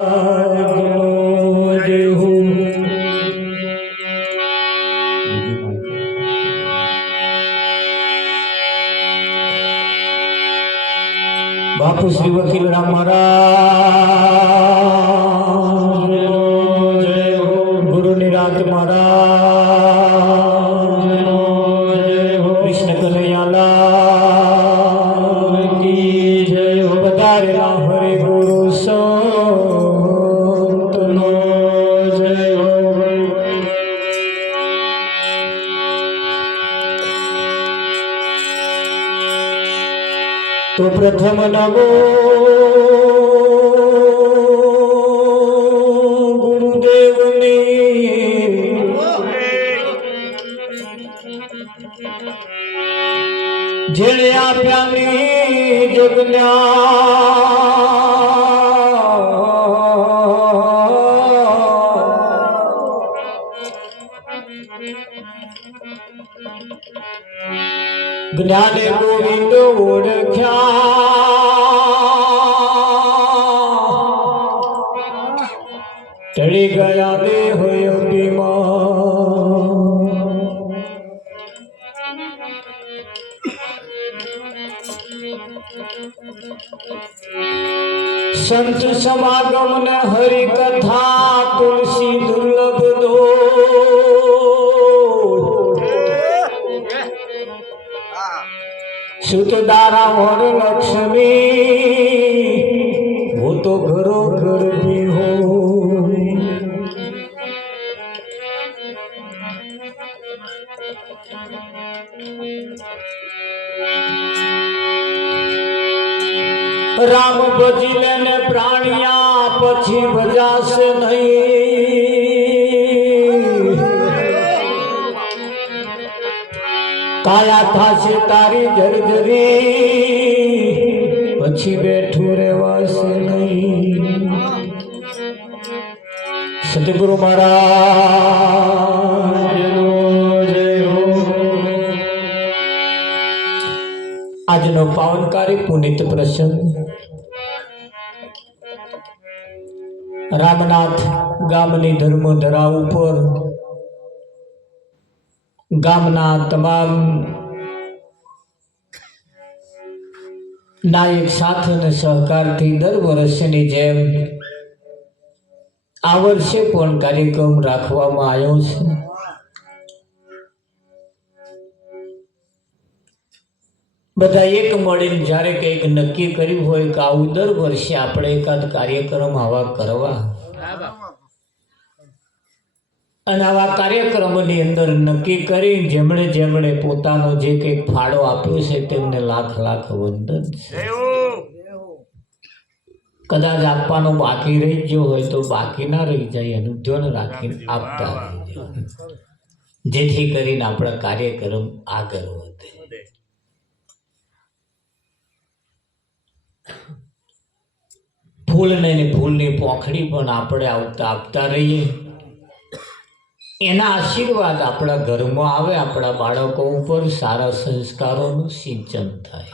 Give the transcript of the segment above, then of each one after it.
बापू श्री वकील राम महाराज जय हो। गुरु निरांत महाराज जय हो। कृष्ण कन्हैयालाल की जय हो। पधारेला हरे गुरु संतनो जय हो। तो प्रथम नमो गुरुदेवनी जेणे आप्यानी જ્ઞાને ગોવિંદ ઓળખ્યા ટળી ગયા દેહ યોગીમાં સંત સમાગમ ને હરિ કથા તુલસી દુર્લભ દો सुत दारा और लक्ष्मी वो तो घरों घर भी हो। राम भजी लेने प्राणिया पछी भजा से नहीं काया था से तारी जर्जरी પછી બેઠું રહેવાશે નહીં। સદગુરુ મહારાજનો જય હો। આજનો પાવનકારી પુનિત પ્રસંગ રામનાથ ગામની ધર્મધરા ઉપર ગામના તમામ નાયક સાથ અને સહકારથી દર વર્ષની જેમ આ વર્ષે પણ કાર્યક્રમ રાખવામાં આવ્યો છે। બધા એક મળીને જ્યારે કંઈક નક્કી કર્યું હોય કે આવું દર વર્ષે આપણે એકાદ કાર્યક્રમ આવા કરવા અને આવા કાર્યક્રમની અંદર નક્કી કરી જેમણે જેમણે પોતાનો જે કંઈક ફાળો આપ્યો છે તેમને લાખ લાખ વંદન છે। કદાચ આપવાનો બાકી રહી ગયો હોય તો બાકી ના રહી જાય એનું ધ્યાન રાખીને આપતા રહેજો, જેથી કરીને આપણા કાર્યક્રમ આગળ વધે। ફૂલને ને ફૂલની પોખડી પણ આપણે આપતા રહીએ, એના આશીર્વાદ આપણા ઘરમાં આવે, આપણા બાળકો ઉપર સારા સંસ્કારોનું સિંચન થાય।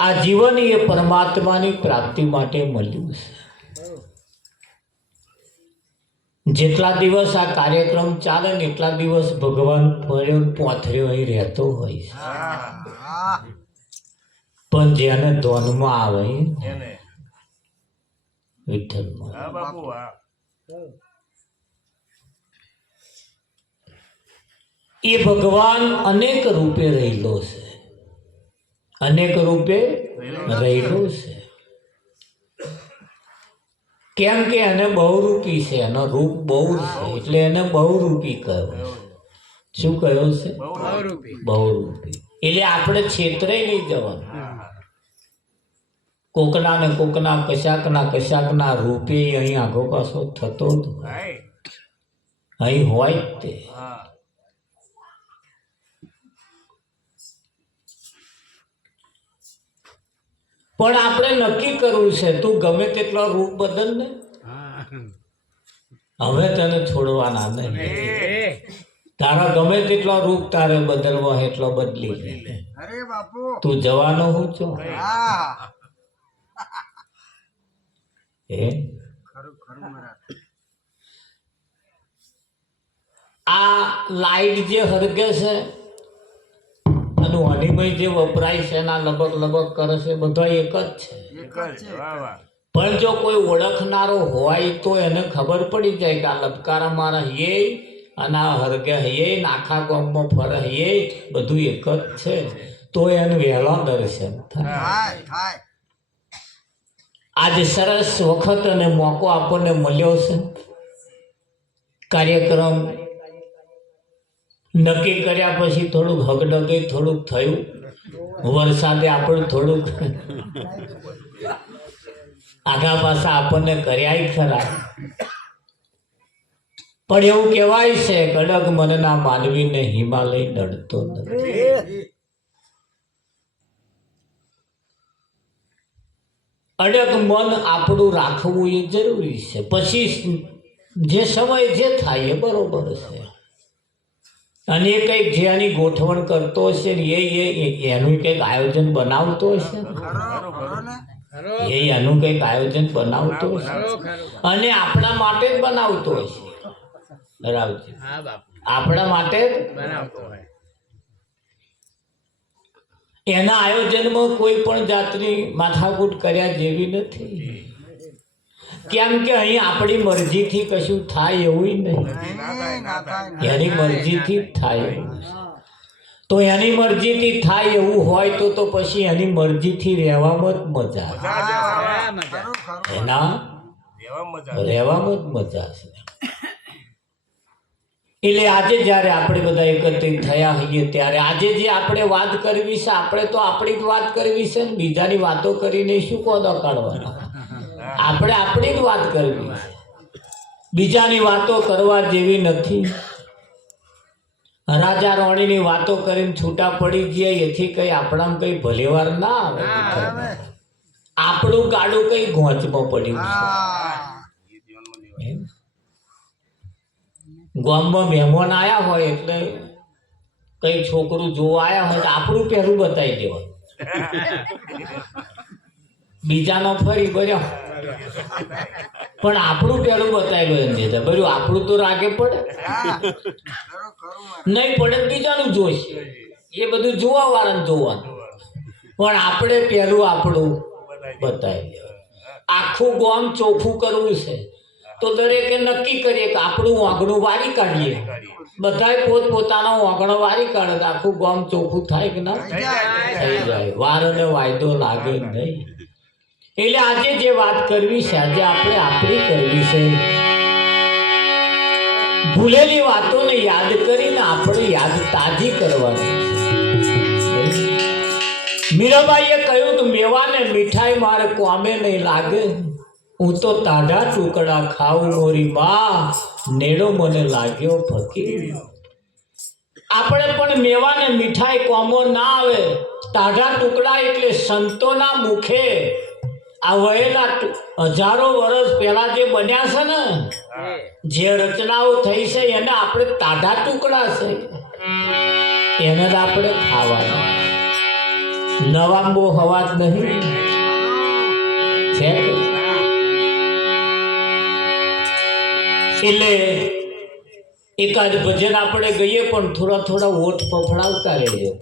આ જીવન એ પરમાત્માની પ્રાપ્તિ માટે મળ્યું છે। જેટલા દિવસ આ કાર્યક્રમ ચાલે ને એટલા દિવસ ભગવાન ફર્યો પોથર્યો અહીં રહેતો હોય છે, પણ જેને ધોનમાં આવે વિઠ્ઠલમાં એ ભગવાન અનેક રૂપે રહેલો છે, અનેક રૂપે રહેલો છે। કેમ કે એને બહુરૂપી છે, એનો રૂપ બહુ છે એટલે એને બહુરૂપી કહ્યો છે। શું કહ્યો છે? બહુરૂપી। એટલે આપણે છેતરે નહીં જવાનું। કોકના ને કોકના કશાકના રૂપે અહીં આગો પાછો થતો જ અહીં હોય જ તે। પણ આપણે નક્કી કરવું છે, તું ગમે તેટલો રૂપ બદલ ને, હવે તને છોડવાના નહીં। તારા ગમે તેટલો રૂપ તારે બદલવો એટલો બદલી લે। તું જવાનો હું છો હે આ લાઈટ જે હરગે છે અને અનિમય જે વપરાય છે એના લબક લબક કરે છે બધા એક જ છે પણ જો કોઈ ઓળખનારો હોય તો એને ખબર પડી જાય કે આ લબકારા મારા હે અને આ હરગે હે આખા ગામમાં ફરે હે બધું એક જ છે તો એને વહેલા દર્શન થાય. આજે સરસ વખત અને મોકો આપણને મળ્યો છે. કાર્યક્રમ નક્કી કર્યા પછી થોડુંક હગડગે થોડુંક થયું. વરસાદે આપણું થોડુંક આઘા પાછા આપણને કર્યાય ખરા. પણ એવું કહેવાય છે કડક મનના માનવીને હિમાલય નડતો નથી. અડગ મન આપણું રાખવું એ જરૂરી છે. પછી જે સમય જે થાય એ બરોબર છે. અને એ કંઈક જેની ગોઠવણ કરતો હશે ને એનું કંઈક આયોજન બનાવતો હશે એનું કંઈક આયોજન બનાવતો હશે અને આપણા માટે જ બનાવતો હશે. રાવજી આપણા માટે જ બનાવતો હોય. એના આયોજનમાં કોઈ પણ જાતની માથાકૂટ કર્યા જેવી નથી. કેમ કે અહીં આપણી મરજીથી કશું થાય એવું નહીં. એની મરજીથી જ થાય એવું. તો એની મરજીથી થાય એવું હોય તો પછી એની મરજીથી રહેવામાં જ મજા એના રહેવામાં જ મજા છે. એટલે આજે જ્યારે આપણે બધા એકત્રિત થયા હોઈએ ત્યારે આજે જે આપણે વાત કરવી છે આપણે તો આપણી જ વાત કરવી છે ને બીજાની વાતો કરીને શું કોદો કાઢવાના. આપણે આપણી જ વાત કરવી છે. બીજાની વાતો કરવા જેવી નથી. રાજા રાણીની વાતો કરીને છૂટા પડી જાય એથી કઈ આપણામાં કઈ ભલેવાર ના આવે. આપણું ગાડું કઈ ગોંચમાં પડ્યું છે. ગામમાં મહેમાન આવ્યા હોય એટલે કઈ છોકરું જોવા આવ્યા હોય તો આપણું પહેલું બતાવી દેવાનું. બીજાનો ફરી બર્યો પણ આપણું પહેલું બતાવેલું એમ દીધા બર્યું. આપણું તો રાગે પડે નહીં પડે બીજાનું જોઈશે એ બધું જોવા વાળાને જોવાનું. પણ આપણે પહેલું આપણું બતાવી દેવાનું. આખું ગામ ચોખ્ખું કરવું છે તો દરેકે નક્કી કરીએ કે આપણું વાંગણું વારી કાઢીએ. બધા પોતપોતાનો વાંગણો વારી કાઢે તો આખું ગામ ચોખ્ખું થાય કે ના થઈ જાય. વાર અને વાયદો લાગે નહીં. એટલે આજે જે વાત કરવી છે આજે આપણે આપણી કરવી છે. ભૂલેલી વાતોને યાદ કરીને આપણે યાદ તાજી કરવાની. મીરાબાઈએ કહ્યું કે મેવાને મીઠાઈ મારે કોમે નહીં લાગે. હું તો તાઢા ટુકડા ખાઉં મોરી માં નેડો મને લાગ્યો ફકીર. આપણે પણ મેવાને મીઠાઈ કોમો ના આવે. તાઢા ટુકડા એટલે સંતોના મુખે આ વહેલા હજારો વર્ષ પહેલા જે બન્યા છે ને જે રચનાઓ થઈ છે એને આપણે તાઢા ટુકડા છે એને જ આપણે ખાવાના. નવા બહુ હવા જ નહીં છે. એટલે એકાદ ભજન આપણે ગઈએ પણ થોડા થોડા ઓઠ ફફડાવતા રહીએ.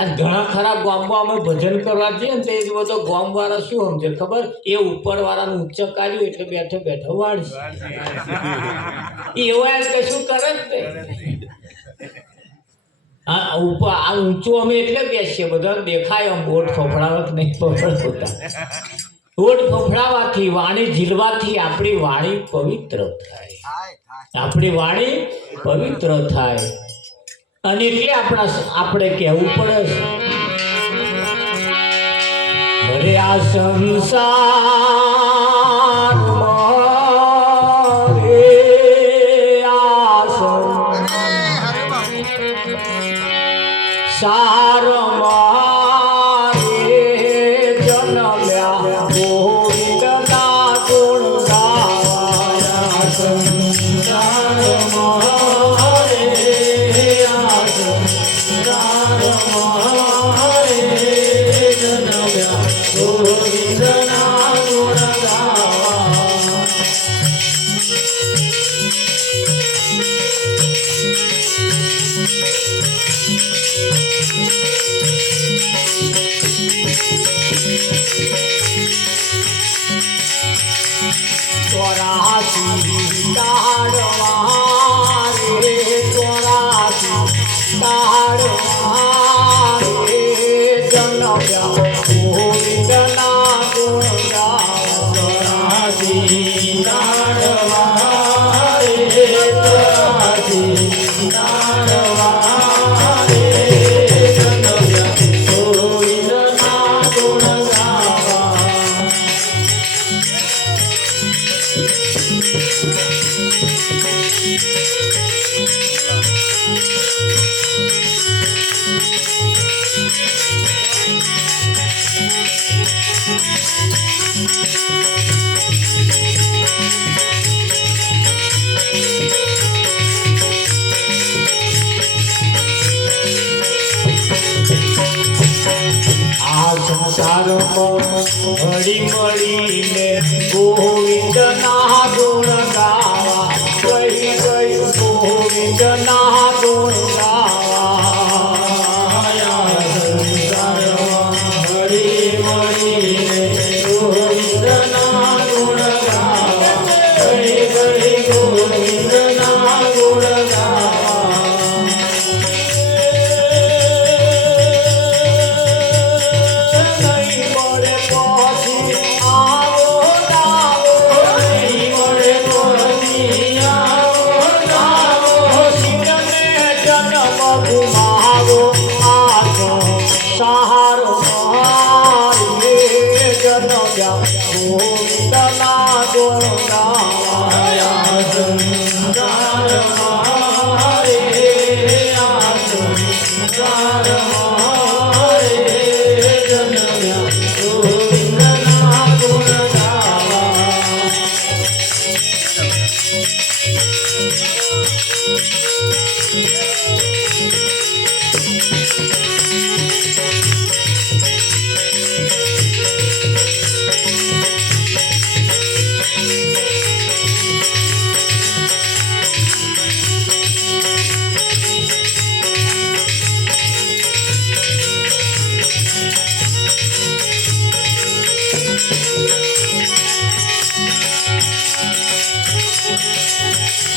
અને ઘણા ખરા ગામમાં અમે ભજન કરવા જઈએ ને તો એ બધો ગામ વાળા શું સમજે ખબર એ ઉપર વાળાનું ઉચ્ચ કાઢ્યું એટલે બેઠો બેઠો વાળશે. એવા કશું કરે જ હા ઉપર આ ઊંચું અમે એટલે બેસીએ બધા દેખાય આમ ઓઠ ફફડાવત નહીં ફફડતા. ઓઠ ફફડાવાથી વાણી ઝીલવાથી આપણી વાણી પવિત્ર થાય. આપણી વાણી પવિત્ર થાય અને એટલે આપણે કહેવું પડે છે અરે આ સંસારમાં રે આ સંસારમાં રે જન્મ્યા ગોવિંદના ગુણ ગાવાના. સંસારમાં રે આ સંસાર સંસારમાં હળી મળીને ગોવિંદના ગુણ ગાવા ગઈ ગઈ ગોવિંદના ગુણ ગાવા સંસારમાં હળી મળીને ગોવિંદના ગુણ ગાવા ગઈ ગઈ ગોવિંદના ગુણ ગાવા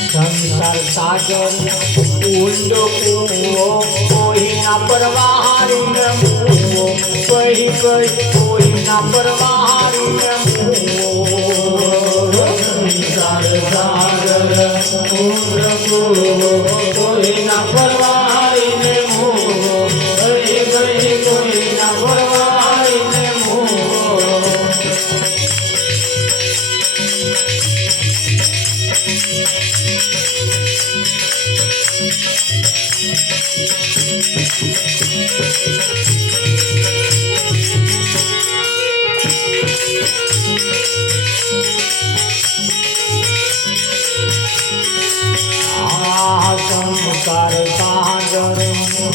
સંસાર સાગર ઊંડો કૂવો કોઈના પરવારીને મૂવો કઈ કઈ કોઈના પરવારીને મૂવો સંસાર સાગર ઊંડો કૂવો કોઈના પરવારીને મૂવો કઈ કઈ કોઈના પરવારીને મૂવો સંસાર સાગર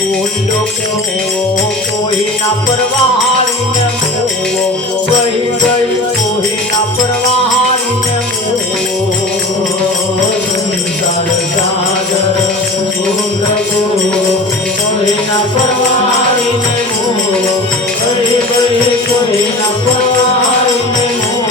ઊંડો કૂવો કોઈના પરવારીને મૂવો ગઈ ગઈ કોઈના પરવારીને મૂવો સંસાર સાગર ઊંડો કૂવો કોઈના પરવારીને મૂવો ગઈ ગઈ કોઈના પરવારીને મૂવો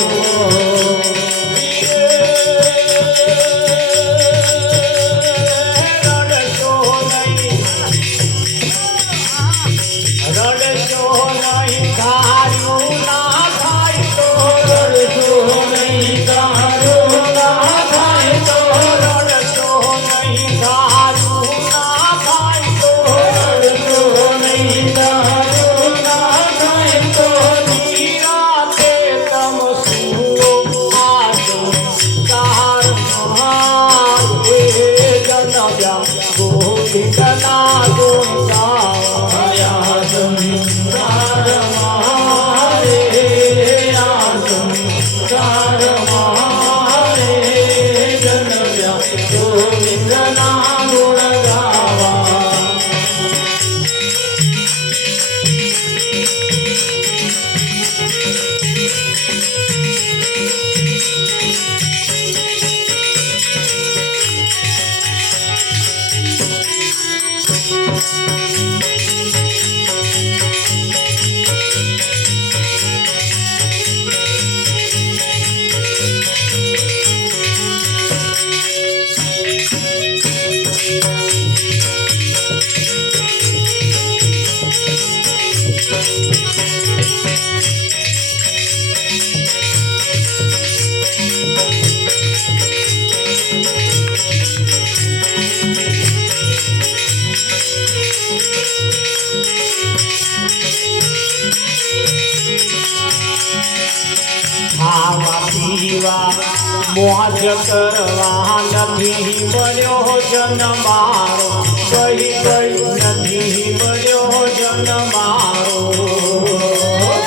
મોજ કરવા નથી મળ્યો જન મારો કઈ કઈ નથી મળ્યો જન મારો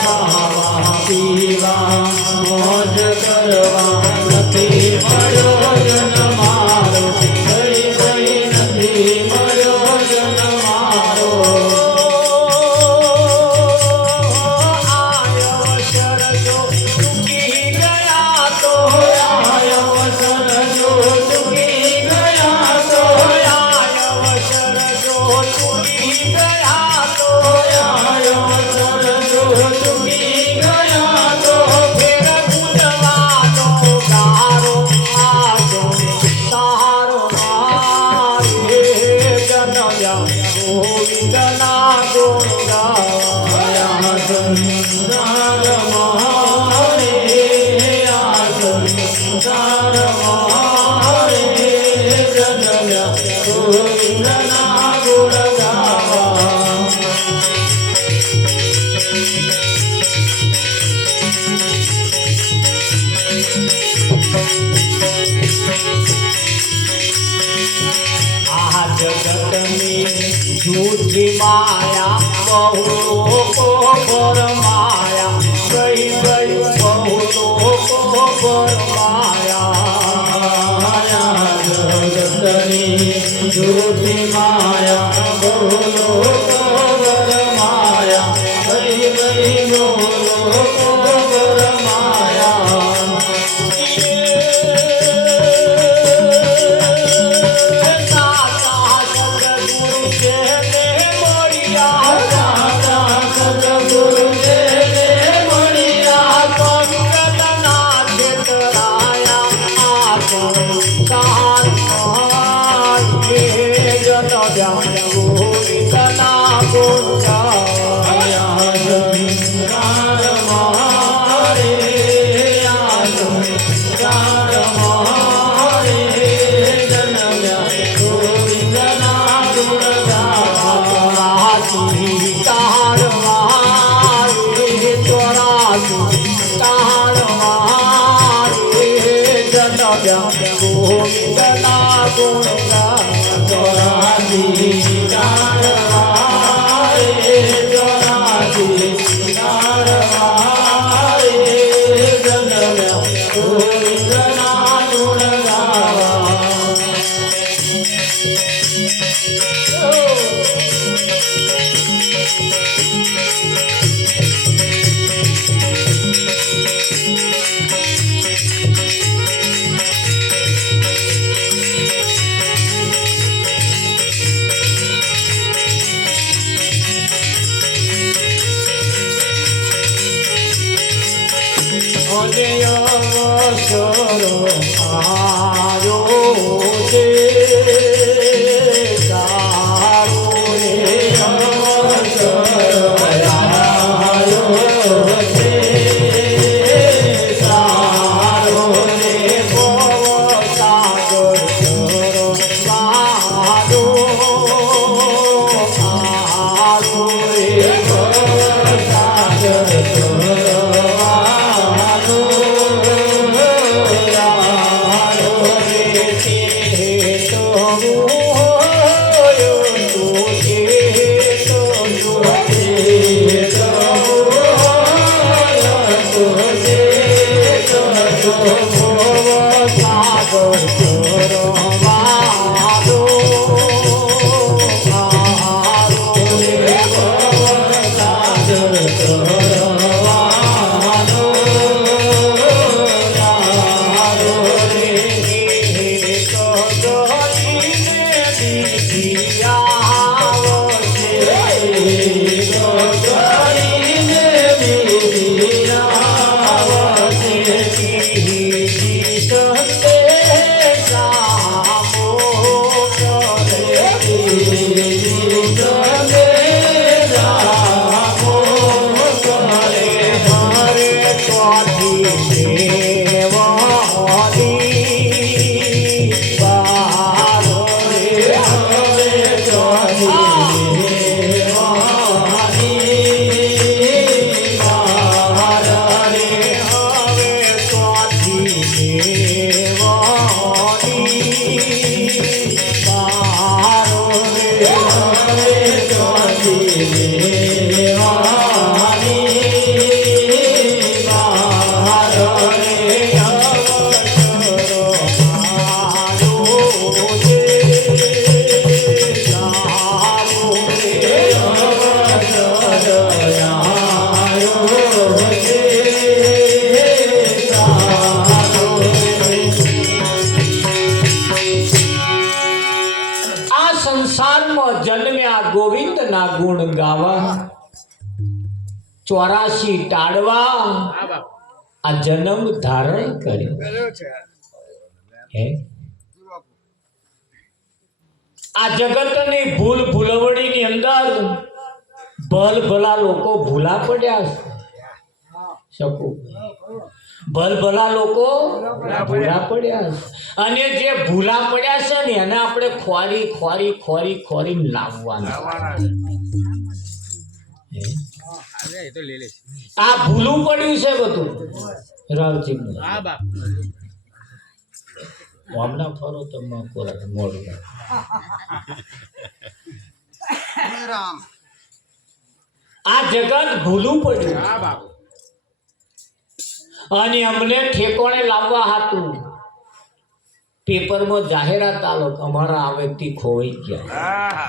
ખાવા પીવા મોજ કરવા નથી મળ્યો જન મારો કઈ કઈ નથી મળ્યો જન મારો આ ગુણ ગાવા સંસાર મારે આ સંસાર મારે જન્મ્યા ગોવિંદના ગુણ ગાવા આ જગતની झूठी माया बहु लोको पर माया गई गई बहु लोको पर माया जगतनी झूठी माया बहु लोको पर माया गई गई बहु लोको पर माया ગોવિંદના ગુણ ગોવિંદના ગુણ ગાવા 84 ટાળવા આ જન્મ ધારણ કર્યો છે આ જગતની ભૂલ ભૂલવડીની અંદર ભલ ભલા લોકો ભૂલા પડ્યા છે. શકું ભલ ભલા લોકો ભૂલા પડ્યા છે. અને જે ભૂલા પડ્યા છે ને એને આપણે ખોરી ખોરી ખોરી ખોરી લાવવાના. આ ભૂલું પડ્યું છે બધું રાવજી હમણાં ફરો તમે મોડું આ જગત ભૂલું પડ્યું અને અમને ઠેકોણે લાવવા હતું પેપરમાં જાહેરાત આલો અમારા આ વ્યક્તિ ખોવાઈ ગયા.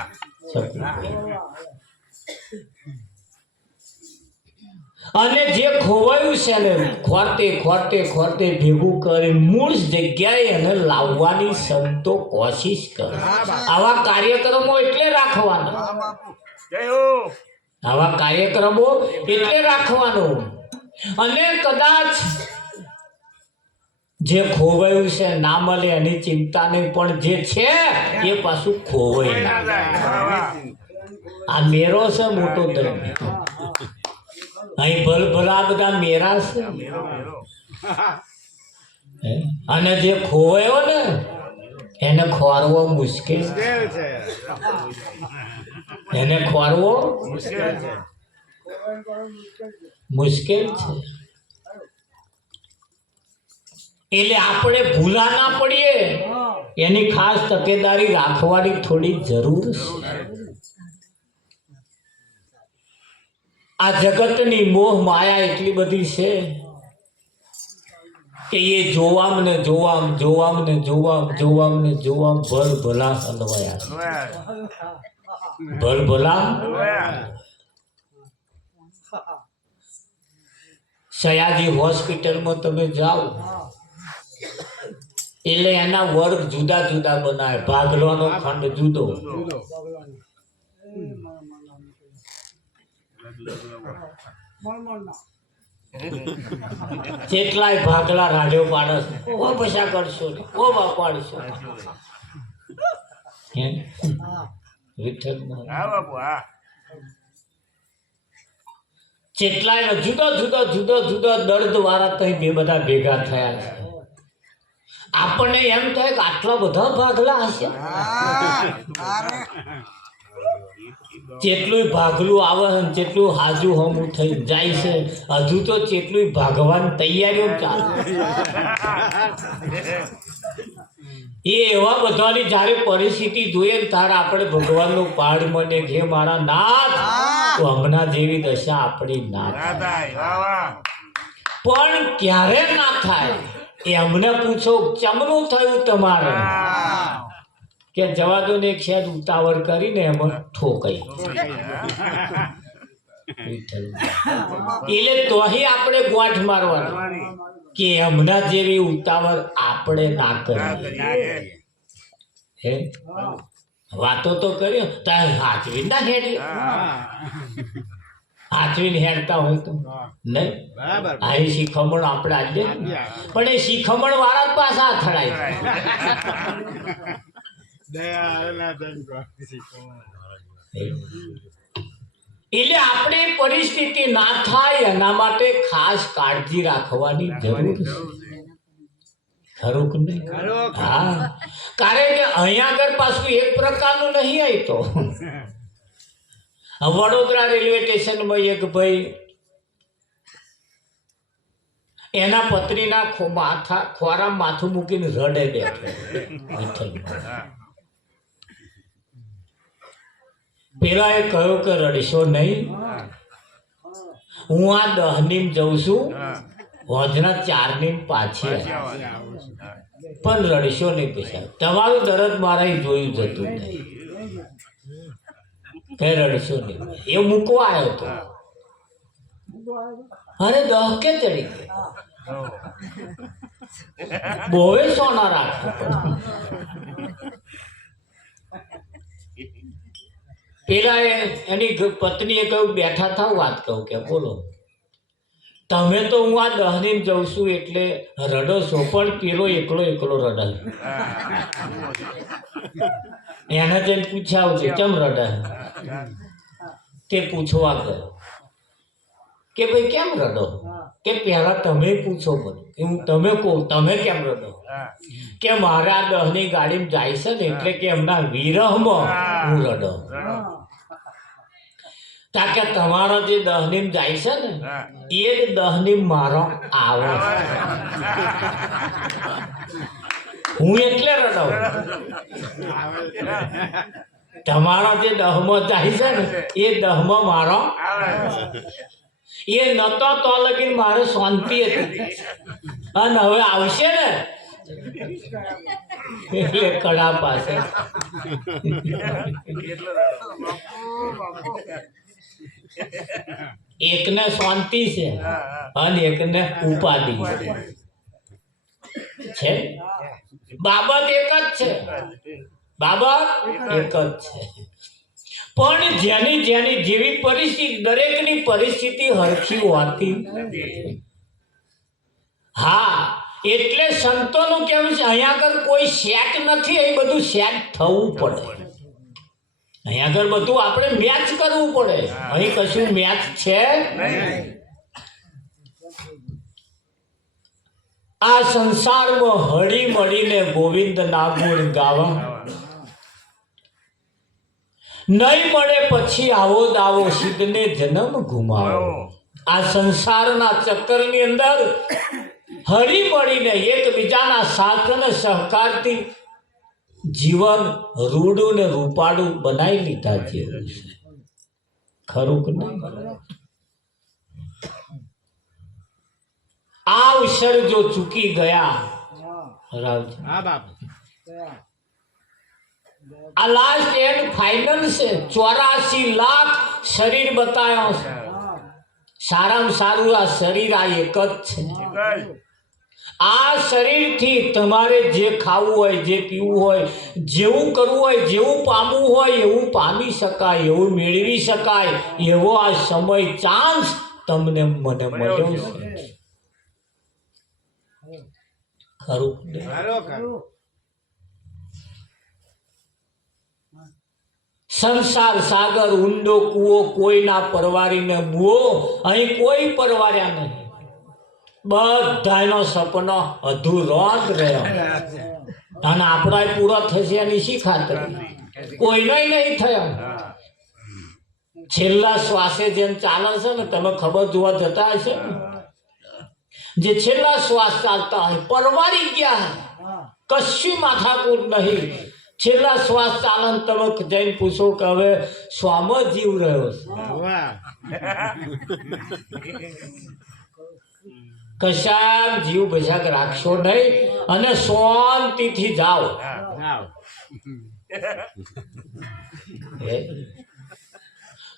અને જે ખોવાયું છે ને ખોરતે ખોરતે ખોરતે ભેગું કરી મૂળ જગ્યાએ એને લાવવાની સંતો કોશિશ કરે. આવા કાર્યક્રમો એટલે રાખવાના. આવા કાર્યક્રમો એટલે રાખવાનો. અને કદાચ જે ખોવાયું છે ના મળે એની ચિંતા નહીં, પણ જે છે એ પાછું ખોવાય ના. આ મેરો છે મોટો ધર્મ. અહીં ભલ ભલા બધા મેરા છે. અને જે ખોવાયો ને એને ખોરવો મુશ્કેલ છે. એને ખોરવો મુશ્કેલ છે. એટલે આપણે ભૂલા ના પડીએ એની ખાસ તકેદારી રાખવાની થોડી જરૂર છે. આ જગતની મોહ માયા એટલી બધી છે કે એ જોવામ ને જોવામ જોવામ ને જોવામ જોવામ ને જોવામ ભલ ભલા હલવાયા. ભલ ભલા સયાજી હોસ્પિટલમાં તમે જાઓ એટલે એના વર્ગ જુદા જુદા બનાવે. ભાગલોનો ખંડ જુદો, કેટલાય ભાગલા રાજો પાડસ. ઓ પૈસા કરશો ને ઓ બાપાડશો કેટલાય જુદો જુદો જુદો જુદો દર્દ વાળા તઈ બે બધા ભેગા થયા છે. આપણને એમ થાય કે આટલા બધા ભાગલા હશે. જેટલું ભાગલું આવે છે જેટલું હાજુ હમું થઈ જાય છે હજુ તો જેટલું ભાગવાની તૈયારીઓ ચાલે. એ એવા બધાની જયારે પરિસ્થિતિ જોઈએ ને ત્યારે આપણે ભગવાનનો પાડ મને ઘે મારા નાથ તો હમણાં જેવી દશા આપણી ના થાય. પણ ક્યારે ના થાય એ અમને પૂછો ચમનું થયું તમારે કે જવા દો ને એક શેદ ઉતાવળ કરીને એમાં ઠોકાઈ. એટલે તોહી આપણે ગોઠ મારવાનું કે હમણાં જેવી ઉતાવળ આપણે ના કરીએ. હે વાતો તો કર્યો તાર હાચવી ના હેડી. હાચવીને હેડતા હોય તો નહીં. આ શિખમણ આપણે આજે પણ એ શિખમણ વાળા જ પાછા અથડાય. એટલે આપણી પરિસ્થિતિ ના થાય એના માટે ખાસ કાળજી રાખવાની જરૂર છે. ખરું કે નહીં? હા, કારણ કે અહીંયા આગળ પાછું એક પ્રકારનું નહીં આવી તો વડોદરા રેલવે સ્ટેશનમાં એક ભાઈ એના પત્નીના ખોરામાં માથું મૂકીને રડે બેઠો. પેલા એ કહ્યું કે રડશો નહીં, હું આ 10 ની જઉં છું, હોજના 4 ની પાછી પણ રડશો નહીં. પૈસા તમારું દરદ મારા જોયું જતું નહીં, કઈ રડશો નહીં. એ મૂકવા આવ્યો હતો. અરે 10 કે ચડી બોવે સોના રાખવું. પેલા એની પત્નીએ કહ્યું બેઠા થાવ વાત કહું કે બોલો. તમે તો હું આ 10 ની જઉં છું એટલે રડો છો, પણ પેલો એકલો એકલો રડાય. એને જઈને પૂછ્યા આવશે કેમ રડાય. તે પૂછવા ગયો કે ભાઈ કેમ રડો? કે પહેલા તમે પૂછો મને કે હું તમે કહો તમે કેમ રડો? કે મારા દહની ગાડીમાં જાય છે ને એટલે કે એમના વિરહમાં હું રડો. કારણ કે તમારો જે દહનીમ જાય છે ને એ જ દહનીમ મારો આવે હું એટલે રડો. તમારો જે દહમાં જાય છે ને એ દહમાં મારો એ નતો તો લગીન મારે શાંતિ હતી અને હવે આવશે ને એટલે કડા પાસે એકને શાંતિ છે અને એકને ઉપાધિ છે. બાબત એક જ છે, બાબત એક જ છે. પણ જેની જેની જેવી પરિસ્થિતિ, દરેકની પરિસ્થિતિ હરખી હોતી. હા, એટલે સંતોનું કેવું છે અહીંયા આગળ કોઈ સેટ નથી, એ બધું સેટ થવું પડે. અહીંયા આગળ બધું આપણે મેચ કરવું પડે. અહીં કશું મેચ છે. આ સંસારમાં હળી મળીને ગોવિંદ ના ગુણ ગાવા, નહીં મળે પછી આવો દાવો સિદ્ધને જન્મ ગુમાવો. આ સંસારના ચક્કરની અંદર હળી મળીને એકબીજાના સાથ અને સહકારથી જીવન રૂડું ને રૂપાળું બનાવી લીધા છે. ખરું કે નહીં? આ અવસર જો ચૂકી ગયા રાવજી, આ લાસ્ટ એન્ડ ફાઇનલ છે. 84 લાખ શરીર બતાવ્યો છે. સારામાં સારું આ શરીર આ એક જ છે. આ શરીરથી તમારે જે ખાવું હોય, જે પીવું હોય, જેવું કરવું હોય, જેવું પામવું હોય એવું પામી શકાય, એવું મેળવી શકાય એવો આ સમય ચાન્સ તમને મને મળ્યો છે. ખરું? સંસાર સાગર ઊંડો કૂવો, કોઈના પરવારીને બુઓ, અહીં કોઈ પરવાર્યા નહીં. બધાનો સપનો અધૂરો જ રહ્યો અને આપણા પૂરો થશે એની શી ખાતરી? કોઈનો નહીં થયો. છેલ્લા શ્વાસે જેમ ચાલે છે ને, તમે ખબર જોવા જતા હશે ને, જે છેલ્લા શ્વાસ ચાલતા હોય પરવારી ગયા, કશું માથાકૂટ નહીં. છેલ્લા શ્વાસ ચાલન તમે જઈને પૂછો કે હવે સ્વામ જીવ રહ્યો છે, કશા જીવ ભજાક રાખશો નહીં અને શાંતિથી જાઓ.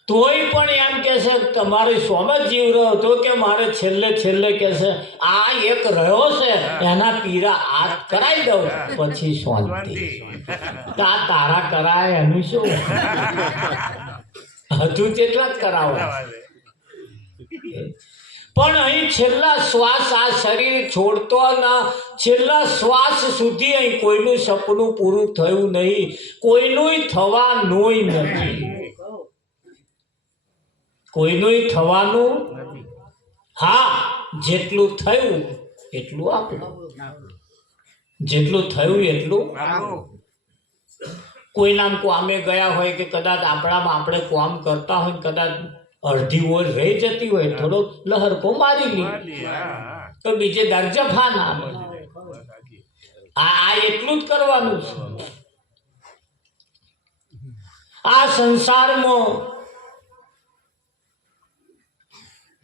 તોય પણ એમ કે છે તમારે સ્વામ જીવ રહ્યો તો કે મારે છેલ્લે છેલ્લે કે છે આ એક રહ્યો છે એના પીરા હાથ કરાવી દઉં પછી શાંતિ. આ તારા કરાય એનું શું? હજુ તેટલા જ કરાવો. પણ અહીં છેલ્લા શ્વાસ આ શરીર છોડતો ના, છેલ્લા શ્વાસ સુધી અહીં કોઈનું સપનું પૂરું થયું નહીં, કોઈનું થવાનું નથી, કોઈનું થવાનું. હા, જેટલું થયું એટલું આપણું, જેટલું થયું એટલું. કોઈના કામે ગયા હોય કે કદાચ આપણામાં આપણે કામ કરતા હોય, કદાચ અડધી ઓર રહી જતી હોય, થોડો લહરકો મારી લી તો બીજે દરજફા ના આવે. આ એટલું જ કરવાનું છે. આ સંસારમાં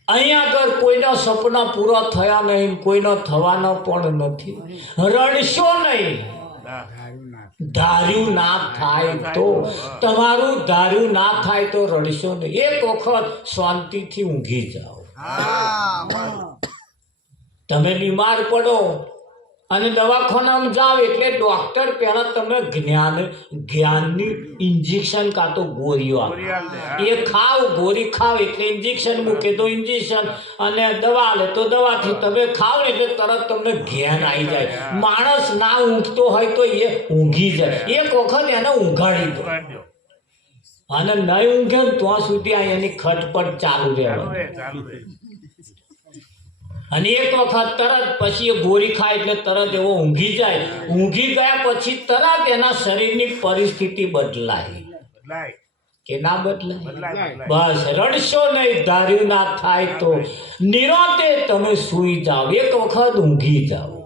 અહીંયા આગળ કોઈના સપના પૂરા થયા નહીં, કોઈનો થવાનો પણ નથી. રડશો નહીં. ધાર્યું ના થાય તો, તમારું ધાર્યું ના થાય તો રડશો નહીં. એક વખત શાંતિથી ઊંઘી જાઓ. તમે બીમાર પડો અને દવાખાનામાં જાઓ એટલે ડોક્ટર પહેલા તમે જ્ઞાનની ઇન્જેક્શન કાં તો ગોળીઓ આપે. એ ખાવ, ગોળી ખાવ એટલે ઇન્જેક્શન મૂકે તો ઇન્જેક્શન, અને દવા લે તો દવાથી તમે ખાવ ને એટલે તરત તમને જ્ઞાન આવી જાય. માણસ ના ઊંઘતો હોય તો એ ઊંઘી જાય. એક વખત એને ઊંઘાડી દો. અને નહીં ઊંઘે ને ત્યાં સુધી આ એની ખટપટ ચાલુ રહેવાની. અને એક વખત તરત પછી એ ગોળી ખાય એટલે તરત એવો ઊંઘી જાય. ઊંઘી ગયા પછી તરત એના શરીરની પરિસ્થિતિ બદલાય કે ના બદલાય? બસ રડશો નહીં, ધાર્યું ના થાય તો નિરાંતે તમે સૂઈ જાઓ, એક વખત ઊંઘી જાઓ.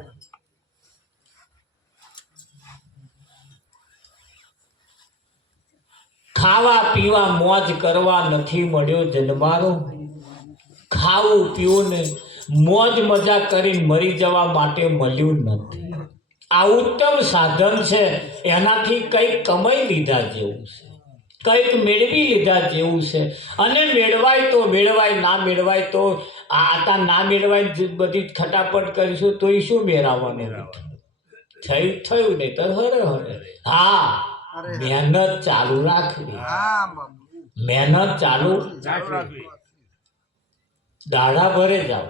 ખાવા પીવા મોજ કરવા નથી મળ્યો જન્મારો. ખાવું પીવું ને મોજ મજા કરીને મરી જવા માટે મળ્યું નથી. આ ઉત્તમ સાધન છે, એનાથી કંઈક કમાઈ લીધા જેવું છે, કંઈક મેળવી લીધા જેવું છે. અને મેળવાય તો મેળવાય, ના મેળવાય તો આ ના મેળવાય બધી ખટાપટ કરીશું તો એ શું મેળવવાનું? થયું નહીં તો હરે હરે. હા, મહેનત ચાલુ રાખવી, મહેનત ચાલુ રાખવી. દાડા ભરે જાઓ,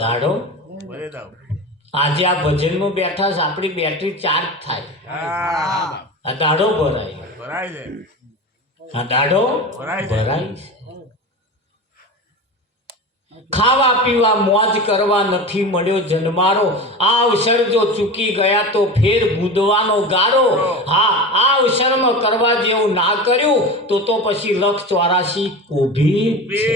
દાડો આજે આ ભજનમાં બેઠા છે, આપણી બેટરી ચાર્જ થાય, આ દાડો ભરાય, આ દાડો ભરાય. ખાવા પીવા મોજ કરવા નથી મળ્યો જન્મારો. આ અવસર જો ચૂકી ગયા તો ફેર બુદવાનો ગારો. હા, આ અવસરમાં કરવા જેવું ના કર્યું તો પછી લખ 84 ઊભી છે.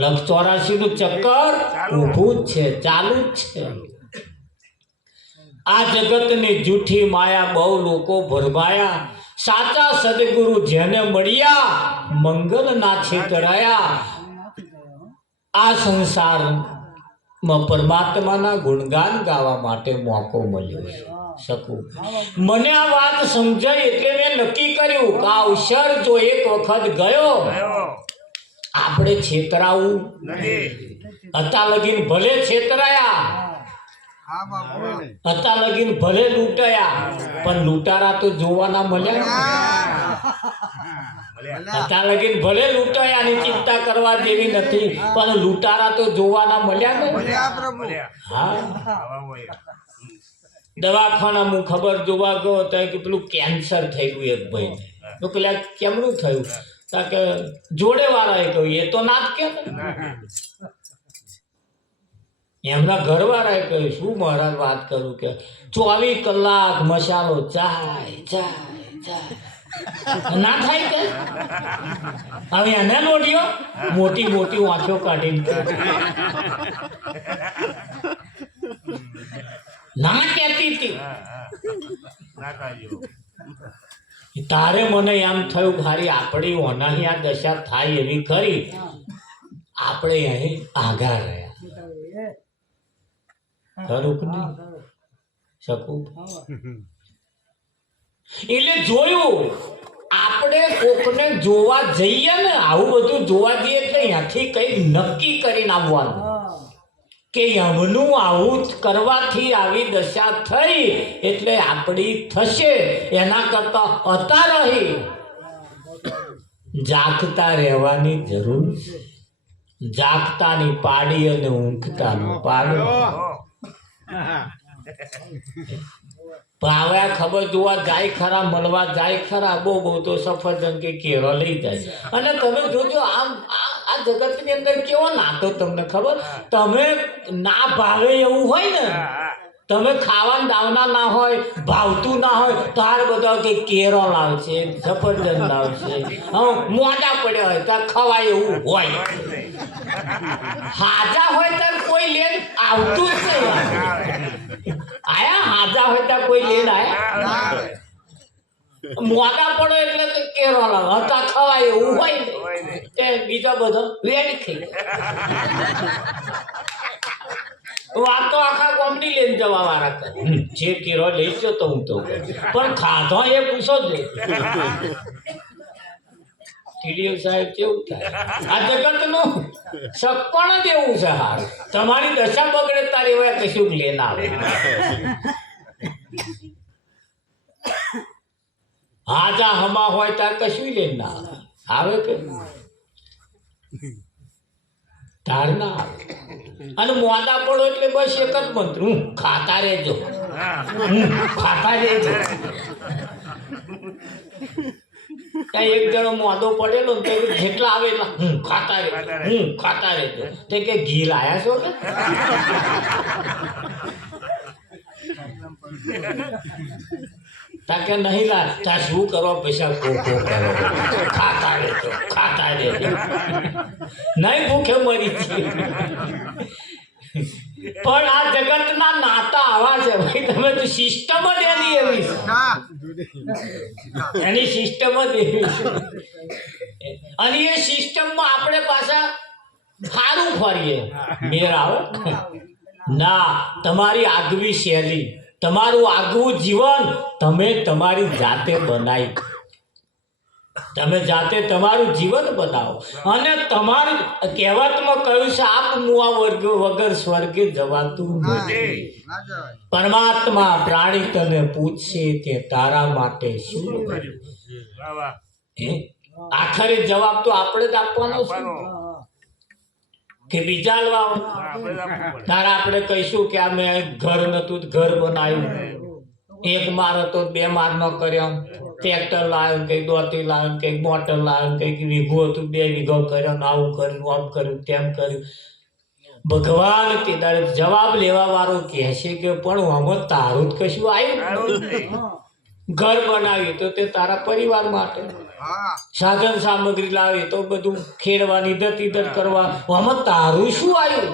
લખ 84 નું ચક્કર ઊભું જ છે, ચાલુ જ છે. આ જગતની જૂઠી માયા બહુ લોકો ભરમાયા. સાચા સદગુરુ જેને મળ્યા મંગલ ના છેતરાયા. આ સંસારમાં પરમાત્માના ગુણગાન ગાવા માટે મોકો મળ્યો છે. શકું મને આ વાત સમજાય એટલે મેં નક્કી કર્યું કે આ અવસર જો એક વખત ગયો આપણે છેતરાવું હતા લગીન ભલે છેતરાયા, હતા લગીન ભલે લૂંટાયા, પણ લૂંટારા તો જોવાના મળ્યા. હતા લગીન ભલે લૂંટાયાની ચિંતા કરવા જેવી નથી, પણ લૂંટારા તો જોવાના મળ્યા ને. હા, દવાખાના હું ખબર જોવા ગયો તો કે પેલું કેન્સર થઈ ગયું એક ભાઈને. તો પેલા કેમનું થયું? કે જોડે વાળાએ કહ્યું એ તો ના જ કે એમના ઘરવાળાએ કહ્યું શું મહારાજ વાત કરું કે 24 કલાક મસાલો ચાય ચાય ચાય ના થાય કે હવે એને લોઢ્યો મોટી મોટી વાંચો કાઢીને ના કહેતી હતી. તારે મને એમ થયું ખાલી આપણી ઓનાની આ દશા થાય એવી ખરી, આપણે અહીં આઘા રહ્યા ખરું કે નહીં શકું? એટલે જોયું આપણે કોકને જોવા જઈએ ને, આવું બધું જોવા જઈએ એટલે અહીંયાથી કંઈક નક્કી કરીને આવવાનું કે એમનું આવું કરવાથી આવી દશા થઈ એટલે આપણી થશે. એના કરતા હતા રહી જાગતા રહેવાની જરૂર છે. જાગતાની પાડી અને ઊંઘતાનું પાડો. ભાવ્યા ખબર જોવા જાય ખરા, મળવા જાય ખરા, બહુ બહુ તો સફરજન કે કેરો લઈ જાય. અને તમે જોજો આમ આ જગતની અંદર કેવો નાતો તમને ખબર, તમે ના ભાવે એવું હોય ને, તમે ખાવાનું દાવના ના હોય, ભાવતું ના હોય, તાર બધા કે કેરો લાવશે, સફરજન લાવશે, મોટા પડ્યા હોય ત્યાં ખવાય એવું હોય. હાજા હોય ત્યારે કોઈ લેન આવતું જ નહીં. આયા હાજા હોય ત્યાં કોઈ લેન આયા, મોટા પડો એટલે તો કેરો લાવે, હતા ખવાય એવું હોય ને બીજા બધો વેડ થઈ વાતો આખા કોમની લઈને જવા વાળા જે કેરો લઈ જતો હું તો, પણ ખાધો એ પૂછો જ ટીડીઓ સાહેબ કેવું થાય આ જગતનું સપણ જ એવું છે. હાલ તમારી દશા બગડે તારી હોય કશું લેન આવે. હાજા હમા હોય ત્યારે કશું લેન ના આવે કે તાર ના આવે. અને મોડા પડો એટલે બસ એક જ મંત્ર, હું ખાતા રહેજો, ખાતા રહેજો. એક જણો મોદો પડેલો ને તો જેટલા આવે એટલા ખાતા રહેજો તે કે ઘી લાયા છો કે તાકે નહીં લા તા શું કરો પૈસા ખોખો કરો ખાતા રહેજો નહીં ભૂખે મરી છે. પણ આ જગતના નાતા આવા છે ભાઈ, તમે તો સિસ્ટમ જ એની એવી છે, એની સિસ્ટમ જ એવી છે. અને એ સિસ્ટમમાં આપણે પાછા સારું ફરીએ મેર આવે ના. તમારી આગવી શૈલી, તમારું આગવું જીવન તમે તમારી જાતે બનાવી, તમે જાતે તમારું જીવન બનાવો. અને તમારું કહેવતમાં કહ્યું છે આપ મુઆ વર્ગ વગર સ્વર્ગે જવાતું નથી. પરમાત્મા પ્રાણી તને પૂછશે કે તારા માટે શું કર્યું. આખરે જવાબ તો આપણે જ આપવાનો છે કે બીજા લવાઓ. તારા આપણે કહીશું કે આ મેં ઘર નતું ઘર બનાવ્યું, એક માર હતો 2 માર ન કર્યો, ટ્રેક્ટર લાવ્યો, કંઈક દોતી લાવ્યો, કંઈક મોટર લાવ્યો, કંઈક વીઘું હતું 2 વીઘો કર્યો, આવું કર્યું, આમ કર્યું, તેમ કર્યું. ભગવાન તે દાડે જવાબ લેવા વાળો કહે છે કે પણ આમાં તારું જ કશું આવ્યું. ઘર બનાવ્યું તો તે તારા પરિવાર માટે, સાધન સામગ્રી લાવી તો બધું ખેડવાની ઇધર કરવા, આમાં તારું શું આવ્યું?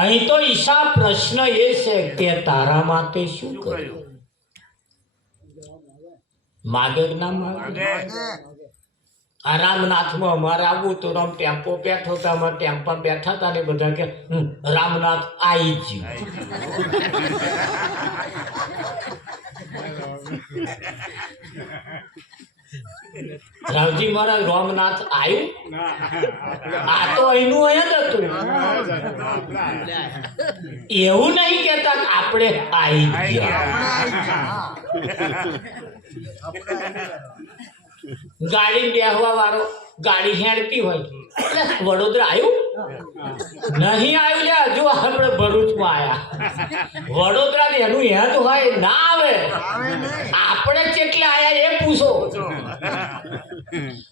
અહીં તો ઈશા પ્રશ્ન એ છે કે તારા માટે શું કર્યું? માગે ના માગે? આ રામનાથમાં અમારે આવવું તો રામ ટેમ્પો બેઠો હતા, અમારે ટેમ્પા બેઠા હતા ને બધા કે રામનાથ આવી જ રામજી મહારાજ રામનાથ આવ્યું? આ તો અહીંનું અહીંયા જ હતું. એવું નહીં કેતા આપણે આવી ગયા. ગાડી બેહવા વાળો ગાડી હેડતી હોય વડોદરા આવ્યું? નહીં આવ્યું લે, હજુ આપણે ભરૂચમાં આવ્યા. વડોદરા એનું હેદ હોય ના આવે, આપણે કેટલે આયા એ પૂછો,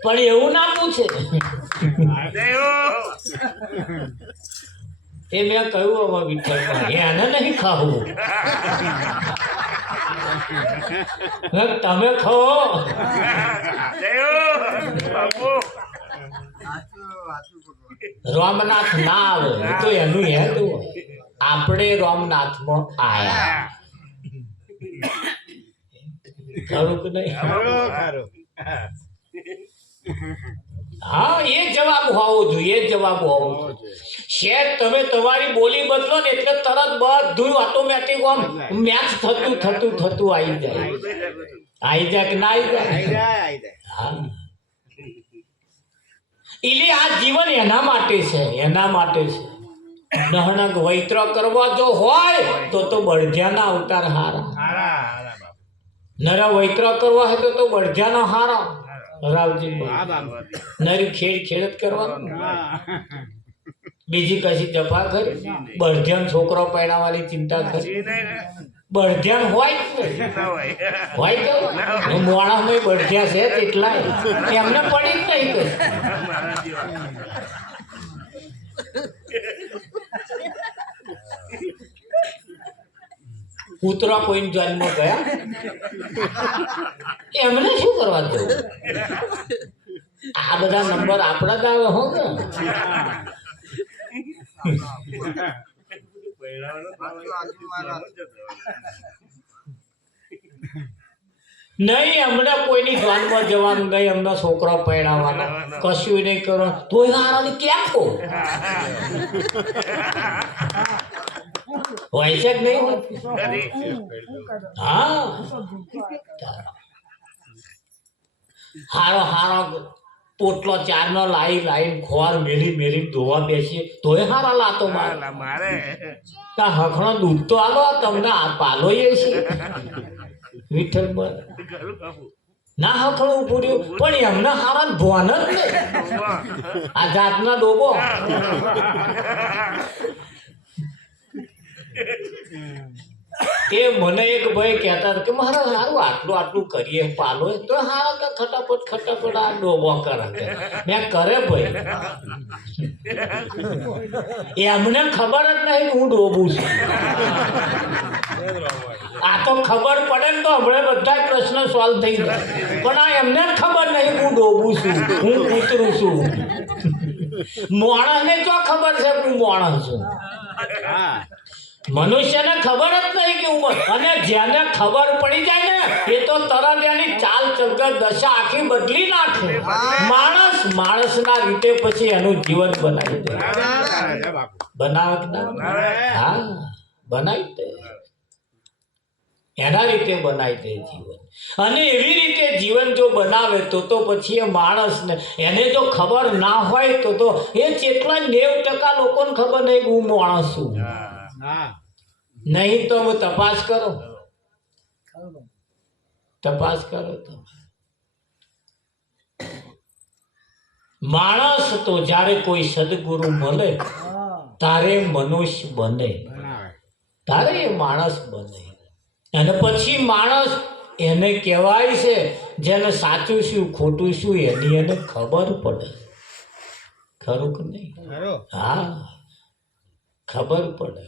પણ એવું ના પૂછે. એ મેં કહ્યું અમારા વિઠ્ઠલમાં એને નહીં ખાવું, તમે ખાઓ. રામનાથ ના આવે તો એનું હેતુ હોય, આપણે રામનાથમાં આયા. ખરું કે નહીં? હા, એ જવાબ હોવો જોઈએ, એ જવાબ હોવો જોઈએ. શેર તમે તમારી બોલી બદલો ને એટલે તરત બધું ઓટોમેટિક આમ મેચ થતું આવી જાય. આવી જાય કે ના આવી જાય? હા, એટલે આ જીવન એના માટે છે, એના માટે છે. નહણક વૈત્ર કરવા જો હોય તો બળધ્યાના અવતાર હારા, નરા વૈત્ર કરવા હોય તો બળધ્યાના હારા. રાવજી નરી ખેડ કરવાનું, બીજી કશી જફા કરી? બળધ્યાન છોકરો પહેરાવાની ચિંતા કરી? બળધ્યાન હોય તો મોણામાં બળધ્યા છે કેટલા એમને પડી જ નહીં કઈ. કૂતરા કોઈ જન્મ ગયા એમને શું કરવા જવું? આ બધા નંબર આપણા જ આવે હો કે નહીં. હમણાં કોઈની જાનમાં જવાનું નહીં, એમના છોકરા પહેરાવાના, કશું નહીં કરવાનું, તોય હારાની ક્યાં કહો હોય છે કે નહીં? હા, હારો પોટલો 4 નો લાઈ ખોર મેલી ધોવા બેસીએ તોય હારા લાતો મારે. હખણો દૂધ તો આલો, તમને પાલો એ છે વિઠ્ઠલ ના હખણું પૂર્યું, પણ એમને હારા ભોન જ નહીં. આ જાતના ડોબો કે મને એક ભાઈ કહેતા હતા કે મારે સારું આટલું આટલું કરીએ પાલો તો હા કે ખટાપટ આ ડોબો કરે કે મેં કરે ભાઈ એમને ખબર જ નહીં કે હું ડોબું છું આ તો ખબર પડે ને તો હમણાં બધા પ્રશ્ન સોલ્વ થઈ જાય પણ આ એમને જ ખબર નહીં હું ડોબું છું હું કૂતરું છું માણસને તો ખબર છે હું માણસ છું મનુષ્યને ખબર જ નહીં કે ઉંમર અને જેને ખબર પડી જાય ને એ તો તરત એની ચાલ ચલગત દશા આખી બદલી નાખે માણસના રીતે પછી એનું જીવન બનાવી દે બનાવે કે ના હા બનાવી દે એના રીતે બનાવી દે જીવન અને એવી રીતે જીવન જો બનાવે તો પછી એ માણસને એને જો ખબર ના હોય તો એ જેટલા 90% લોકોને ખબર નહીં કે હું માણસ છું નહીં તો તપાસ કરો તમે માણસ તો જ્યારે કોઈ સદગુરુ મળે તારે મનુષ્ય બને તારે એ માણસ બને અને પછી માણસ એને કહેવાય છે જેને સાચું શું ખોટું શું એની એને ખબર પડે ખરું કે નહીં હા ખબર પડે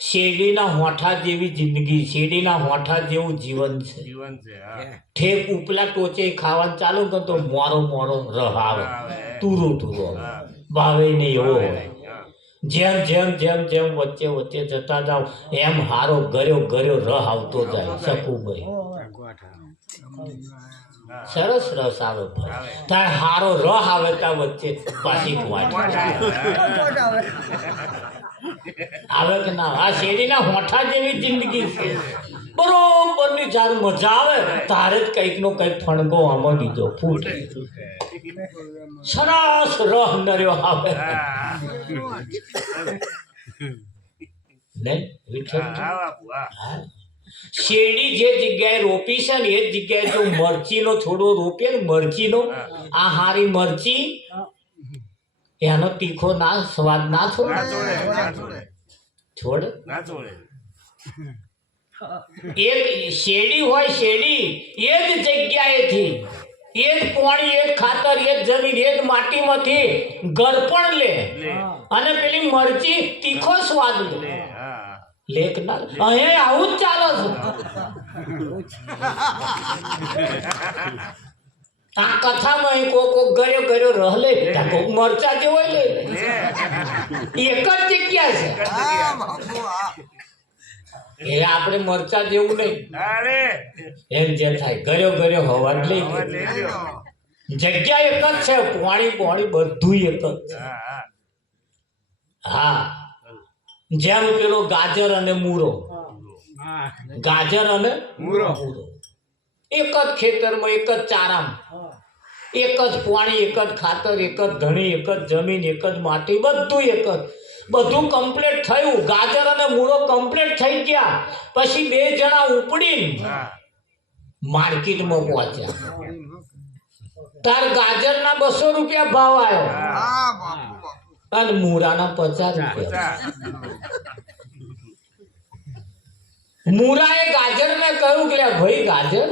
શેરડીના હોઠા જેવી જિંદગી શેરડીના હોઠા જેવું જીવન છે ઠેક ઉપલા ટોચે ખાવાનું ચાલુ કર તો મોરો રહ આવે તુરો ભાવે નહીં એવો હોય જેમ વચ્ચે જતા જાવ એમ હારો ગર્યો રહ આવતો જાય શકુભાઈ સરસ રસ આવે તાર હારો રહ આવે ત્યાં વચ્ચે પાછી આવે કે ના આ શેરડીના હોઠા જેવી જિંદગી છે બરોબર ની જ્યારે મજા આવે તારે જ કંઈક નો કંઈક ફણગો આમાં બીજો ફૂટે સરસ રહ નર્યો આવે શેરડી જે જગ્યાએ રોપી છે ને એ જગ્યાએ જો મરચીનો છોડો રોપીએ ને મરચીનો આ હારી મરચી એનો તીખો ના સ્વાદ ના છોડે એક શેરડી હોય શેરડી એ જ જગ્યાએથી એ જ પાણી એ જ ખાતર એ જ જમીન એ જ માટીમાંથી ગળપણ લે અને પેલી મરચી તીખો સ્વાદ લે લેખ ના અહીંયા આવું જ ચાલે છે આ કથામાં કોક ગળ્યો રહ લે કોક મરચા જેવો લે એક જ જગ્યા છે એ આપણે મરચા જેવું નહીં એમ જે થાય ગળ્યો હવા લઈ જગ્યા એક જ છે પાણી બધું એક જ છે હા જેમ પેલો ગાજર અને મૂરો એક જ ખેતરમાં એક જ ચારામાં એક જ પાણી એક જ ખાતર એક જ ધણી એક જ જમીન એક જ માટી બધું એક જ બધું કમ્પ્લીટ થયું ગાજર અને મૂળો કમ્પ્લીટ થઈ ગયા પછી બે જણા ઉપડીને માર્કેટમાં પહોંચ્યા તાર ગાજરના 200 રૂપિયા ભાવ આવ્યો અને મૂળાના 50 રૂપિયા મૂળાએ ગાજરને કહ્યું કે ભાઈ ગાજર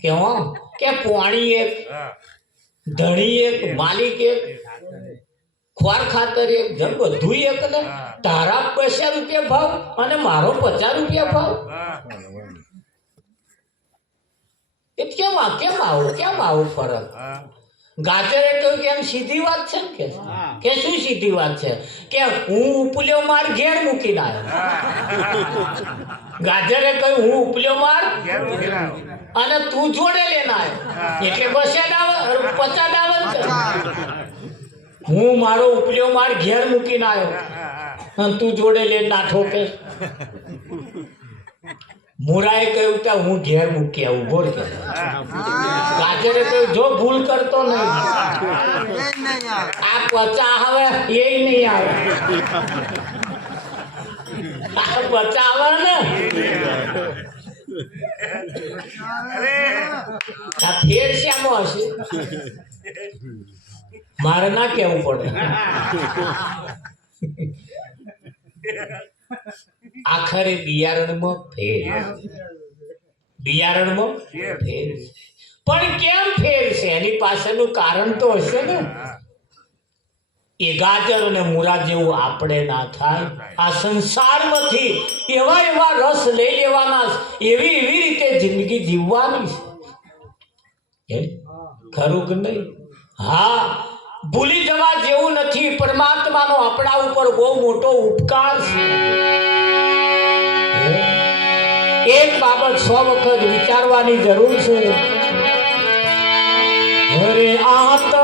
કેવા કે પાણી એક ધણી એક માલિક એક ખોર ખાતર એક જણ બધું એક ને તારા 50 રૂપિયા ભાવ અને મારો 50 રૂપિયા ભાવ એ કેમ આવું ફરક ગાજરે કહ્યું કે એમ સીધી વાત છે ને કે શું સીધી વાત છે કે હું ઉપલ્યો માર ઘેર મૂકીને આવ્યો ગાજરે કહ્યું હું ઉપલ્યો માર અને તું જોડે લઈને આવ્યો એટલે 50 આવે હું મારો ઉપલ્યો માર ઘેર મૂકીને આવ્યો અને તું જોડે લઈને ના ઠોકે મૂરાએ કહ્યું કે હું ઘેર મૂકી આવું બોલ કે ગાજરે કહ્યું જો ભૂલ કરતો નહીં આ 50 આવે એ નહીં આવે આ 50 આવે ને આ ફેર શ્યામાં હશે મારે ના કેવું પડે આખરે બિયારણમાં ફેર, બિયારણમાં ફેર. પણ કેમ ફેર છે એની પાછળનું કારણ તો હશે ને. એ ગાજર અને મૂળા જેવું આપણે ના થાય. આ સંસારમાંથી એવા એવા રસ લઈ લેવાના, એવી એવી રીતે જિંદગી જીવવાની છે. ખરું કે નહીં? હા, ભૂલી જવા જેવું નથી. પરમાત્માનો આપણા ઉપર બહુ મોટો ઉપકાર છે. એક બાબત 100 વખત વિચારવાની જરૂર છે. અરે આ તો